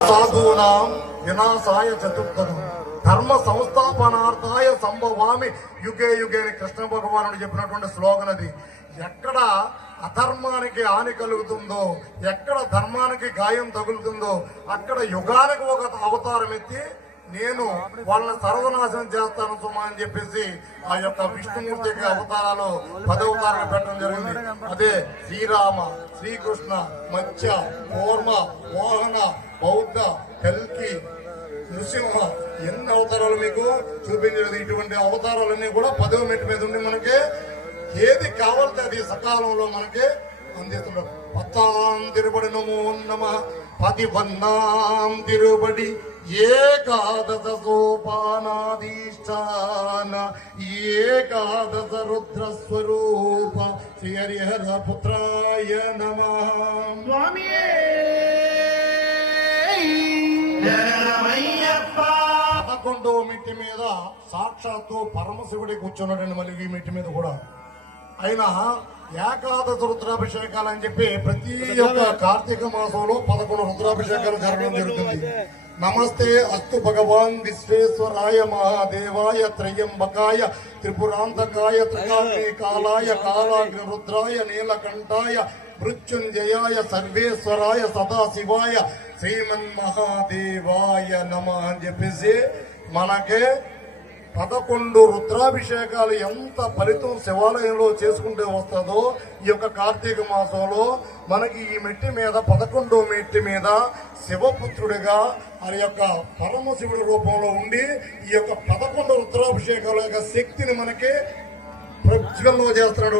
సాధూనాం వినాశాయ చతుర్థం ధర్మ సంస్థాపనార్థాయ సంభవామి యుగే యుగే అని కృష్ణ భగవానుడు చెప్పినటువంటి స్లోగన్ అది. ఎక్కడ అధర్మానికి హాని కలుగుతుందో, ఎక్కడ ధర్మానికి గాయం తగులుతుందో అక్కడ యుగానికి ఒక అవతారం ఎత్తి నేను వాళ్ళని సర్వనాశనం చేస్తాను సుమా అని చెప్పేసి ఆ యొక్క విష్ణుమూర్తికి అవతారాలు 10 అవతారాలు పెట్టడం జరిగింది. అదే శ్రీరామ, శ్రీకృష్ణ, మత్స్య, కూర్మ, వాహన, బౌద్ధ, కల్కి, నృసింహ ఎన్ని అవతారాలు మీకు చూపించలేదు. ఇటువంటి అవతారాలన్నీ కూడా 10వ మెట్టు మీద ఉండి మనకి ఏది కావాలంటే అది సకాలంలో మనకి అందిస్తున్నారు. 10 తిరుబడి నమో నమ 11 తిరుబడి ఏకాదశ సోపానాధీష్టాన ఏకాదశ రుద్రస్వరూప శ్రీ హరిహర పుత్రాయ నమః. 11వ మెట్టి మీద సాక్షాత్తు పరమశివుడి కూర్చున్నాడండి. మళ్ళీ ఈ మెట్టి మీద కూడా ఆయన ఏకాదశ రుద్రాభిషేకాలు అని చెప్పి ప్రతి ఒక్క కార్తీక మాసంలో 11 రుద్రాభిషేకాలు జరగడం జరుగుతుంది. నమస్తే అస్తు భగవాన్ విశ్వేశ్వరాయ మహాదేవాయ త్రయంబకాయ త్రిపురాంతకాయ త్రికాగ్నికాలాయ కాలాగ్ని రుద్రాయ నీలకంఠాయ మృత్యుంజయాయ సర్వేశ్వరాయ సదాశివాయ శ్రీమన్మహాదేవాయ నమః అని చెప్పేసి మనకే 11 రుద్రాభిషేకాలు ఎంత ఫలితం శివాలయంలో చేసుకుంటే వస్తుందో ఈ యొక్క కార్తీక మాసంలో మనకి ఈ మెట్టి మీద 11వ మెట్టి మీద శివపుత్రుడిగా ఆ యొక్క పరమశివుడి రూపంలో ఉండి ఈ యొక్క 11 రుద్రాభిషేకాల యొక్క శక్తిని మనకి ప్రజ్వల్లో చేస్తున్నాడు.